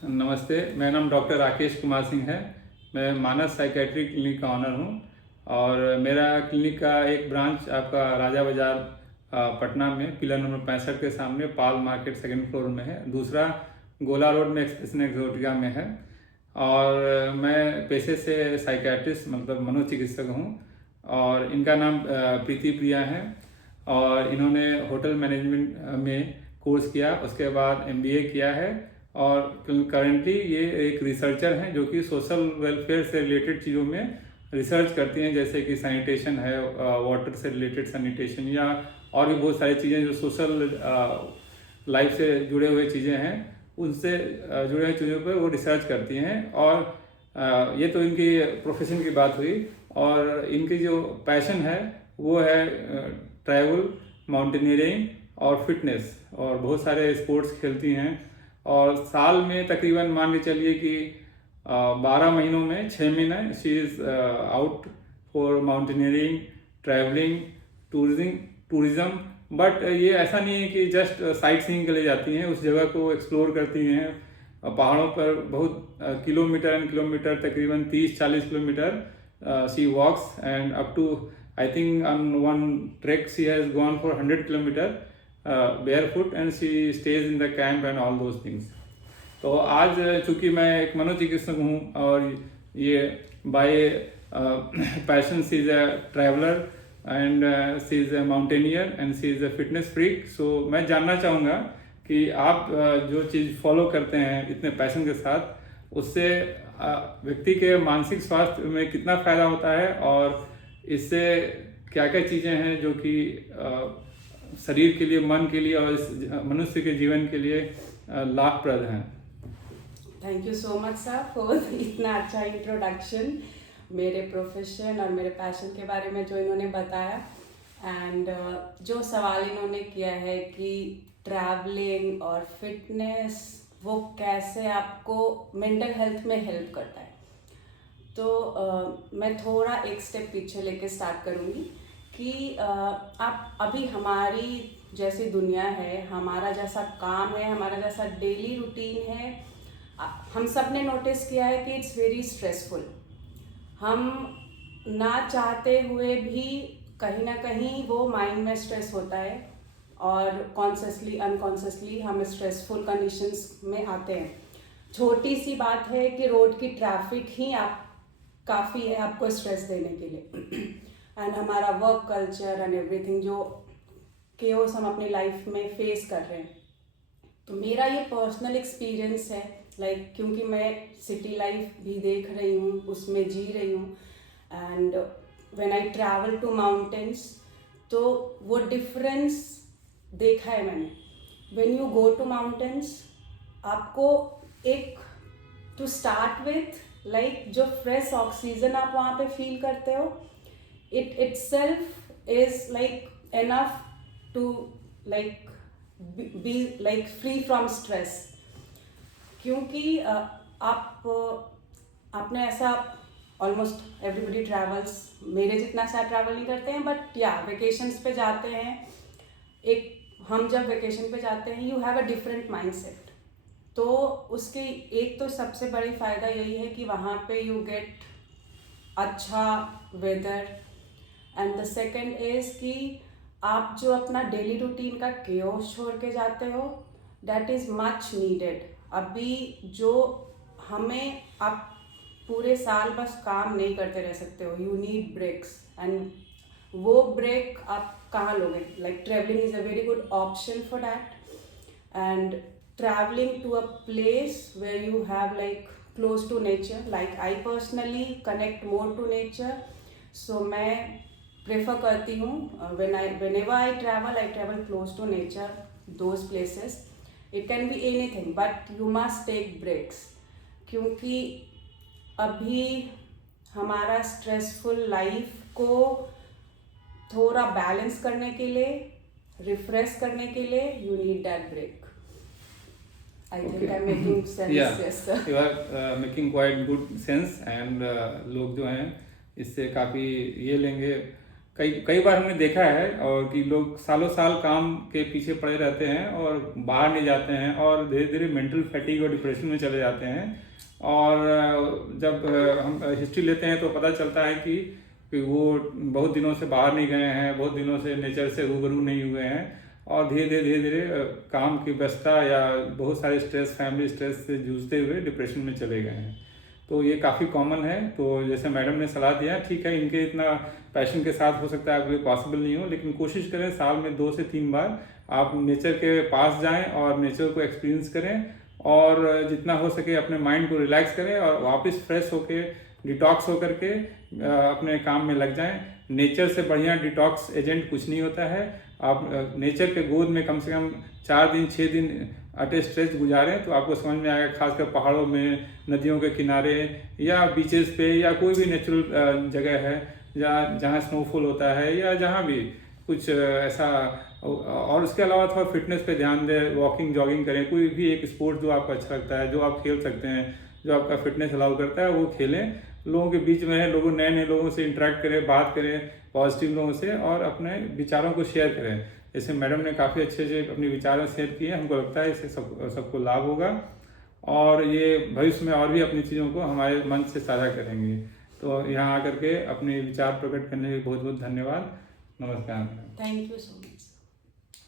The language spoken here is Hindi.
नमस्ते, मेरा नाम डॉक्टर राकेश कुमार सिंह है। मैं मानस साइकेट्री क्लिनिक का ऑनर हूँ और मेरा क्लिनिक का एक ब्रांच आपका राजा बाज़ार पटना में पिलर नंबर 65 के सामने पाल मार्केट सेकंड फ्लोर में है। दूसरा गोला रोड में एक्सप्रेशन एक्सोटिका में है। और मैं पेशे से साइकेट्रिस्ट मतलब मनोचिकित्सक हूँ और इनका नाम प्रीति प्रिया है और इन्होंने होटल मैनेजमेंट में कोर्स किया, उसके बाद MBA किया है और करंटली ये एक रिसर्चर हैं जो कि सोशल वेलफेयर से रिलेटेड चीज़ों में रिसर्च करती हैं, जैसे कि सैनिटेशन है, वाटर से रिलेटेड सैनिटेशन या और भी बहुत सारी चीज़ें जो सोशल लाइफ से जुड़े हुए चीज़ें हैं, उनसे जुड़े हुए चीज़ों पर वो रिसर्च करती हैं। और ये तो इनकी प्रोफेशन की बात हुई और इनकी जो पैशन है वो है ट्रैवल, माउंटेनियरिंग और फिटनेस, और बहुत सारे स्पोर्ट्स खेलती हैं। और साल में तकरीबन मान के चलिए कि 12 महीनों में 6 महीने she is out for mountaineering, travelling, tourism. But ये ऐसा नहीं है कि जस्ट साइट सीइंग के लिए जाती हैं, उस जगह को एक्सप्लोर करती हैं। पहाड़ों पर बहुत किलोमीटर एंड किलोमीटर, तकरीबन 30-40 kilometre she walks and up to I think on one track she has gone for 100 kilometre barefoot and she stays in the camp and all those things। तो आज चूँकि मैं एक मनोचिकित्सक हूँ और ये by passion she is a traveller and she is a mountaineer and she is a fitness freak. So मैं जानना चाहूँगा कि आप जो चीज़ फॉलो करते हैं इतने पैशन के साथ, उससे व्यक्ति के मानसिक स्वास्थ्य में कितना फ़ायदा होता है और इससे क्या क्या चीज़ें हैं जो कि शरीर के लिए, मन के लिए और इस मनुष्य के जीवन के लिए लाभप्रद हैं। Thank you so much sir for इतना अच्छा इंट्रोडक्शन, मेरे प्रोफेशन और मेरे पैशन के बारे में जो इन्होंने बताया। एंड जो सवाल इन्होंने किया है कि ट्रैवलिंग और फिटनेस वो कैसे आपको मेंटल हेल्थ में हेल्प करता है, तो मैं थोड़ा एक स्टेप पीछे लेके स्टार्ट करूँगी कि आप अभी हमारी जैसी दुनिया है, हमारा जैसा काम है, हमारा जैसा डेली रूटीन है, हम सब ने नोटिस किया है कि इट्स वेरी स्ट्रेसफुल। हम ना चाहते हुए भी कहीं ना कहीं वो माइंड में स्ट्रेस होता है और कॉन्शियसली अनकॉन्शियसली हम स्ट्रेसफुल कंडीशंस में आते हैं। छोटी सी बात है कि रोड की ट्रैफिक ही आप काफ़ी है आपको स्ट्रेस देने के लिए एंड हमारा वर्क कल्चर एंड एवरीथिंग जो केओस हम अपनी लाइफ में फेस कर रहे हैं। तो मेरा ये पर्सनल एक्सपीरियंस है, लाइक क्योंकि मैं सिटी लाइफ भी देख रही हूँ, उसमें जी रही हूँ। And when I travel to mountains तो वो डिफरेंस देखा है मैंने। When you go to mountains आपको एक टू स्टार्ट विथ लाइक जो फ्रेश ऑक्सीजन आप वहाँ पे फील करते हो, it itself is like enough to like be like free from stress। क्योंकि आपने ऐसा ऑलमोस्ट एवरीबडी ट्रैवल्स, मेरे जितना सा ट्रैवल नहीं करते हैं बट या वेकेशंस पे जाते हैं। एक हम जब वेकेशन पे जाते हैं you have a different mindset, तो उसके एक तो सबसे बड़ी फ़ायदा यही है कि वहाँ पे यू गेट अच्छा weather and the second is कि आप जो अपना डेली रूटीन का केओस छोड़ के जाते हो, दैट इज़ मच नीडेड। अभी जो हमें आप पूरे साल बस काम नहीं करते रह सकते हो, यू नीड ब्रेक्स एंड वो ब्रेक आप कहाँ लोगे? Like travelling is a very good option for that. And travelling to a place where you have like close to nature, like I personally connect more to nature, so मैं प्रेफर करती हूँ whenever I travel close to nature, those places it can be anything but you must take breaks। क्योंकि अभी हमारा स्ट्रेसफुल लाइफ को थोड़ा बैलेंस करने के लिए, रिफ्रेश करने के लिए you need that break. I think I'm making sense। Yeah, yes sir। you are making quite good sense and लोग जो हैं इससे काफ़ी ये लेंगे, कई बार हमने देखा है और कि लोग सालों साल काम के पीछे पड़े रहते हैं और बाहर नहीं जाते हैं और धीरे धीरे मेंटल फैटिग और डिप्रेशन में चले जाते हैं। और जब हम हिस्ट्री लेते हैं तो पता चलता है कि वो बहुत दिनों से बाहर नहीं गए हैं, बहुत दिनों से नेचर से रूबरू नहीं हुए हैं और धीरे धीरे काम की व्यस्तता या बहुत सारे स्ट्रेस, फैमिली स्ट्रेस से जूझते हुए डिप्रेशन में चले गए हैं। तो ये काफ़ी कॉमन है। तो जैसे मैडम ने सलाह दिया, ठीक है, इनके इतना पैशन के साथ हो सकता है आपके लिए पॉसिबल नहीं हो, लेकिन कोशिश करें साल में 2 से 3 बार आप नेचर के पास जाएं और नेचर को एक्सपीरियंस करें और जितना हो सके अपने माइंड को रिलैक्स करें और वापस फ्रेश होके डिटॉक्स होकर के अपने काम में लग जाएं। नेचर से बढ़िया डिटॉक्स एजेंट कुछ नहीं होता है। आप नेचर के गोद में कम से कम 4 दिन 6 दिन अटे स्ट्रेच गुजारें तो आपको समझ में आएगा, खासकर पहाड़ों में, नदियों के किनारे या बीचेस पे या कोई भी नेचुरल जगह है जहाँ स्नोफॉल होता है या जहाँ भी कुछ ऐसा। और उसके अलावा थोड़ा फिटनेस पे ध्यान दें, वॉकिंग जॉगिंग करें, कोई भी एक स्पोर्ट जो आपको अच्छा लगता है, जो आप खेल सकते हैं, जो आपका फिटनेस अलाउ करता है वो खेलें। लोगों के बीच में रहें, नए लोगों से इंटरेक्ट करें, बात करें पॉजिटिव लोगों से और अपने विचारों को शेयर करें। जैसे मैडम ने काफ़ी अच्छे से अपने विचार शेयर किए, हमको लगता है इससे सबको लाभ होगा और ये भविष्य में और भी अपनी चीज़ों को हमारे मंच से साझा करेंगे। तो यहाँ आकर के अपने विचार प्रकट करने के लिए बहुत बहुत धन्यवाद। नमस्कार। Thank you so much.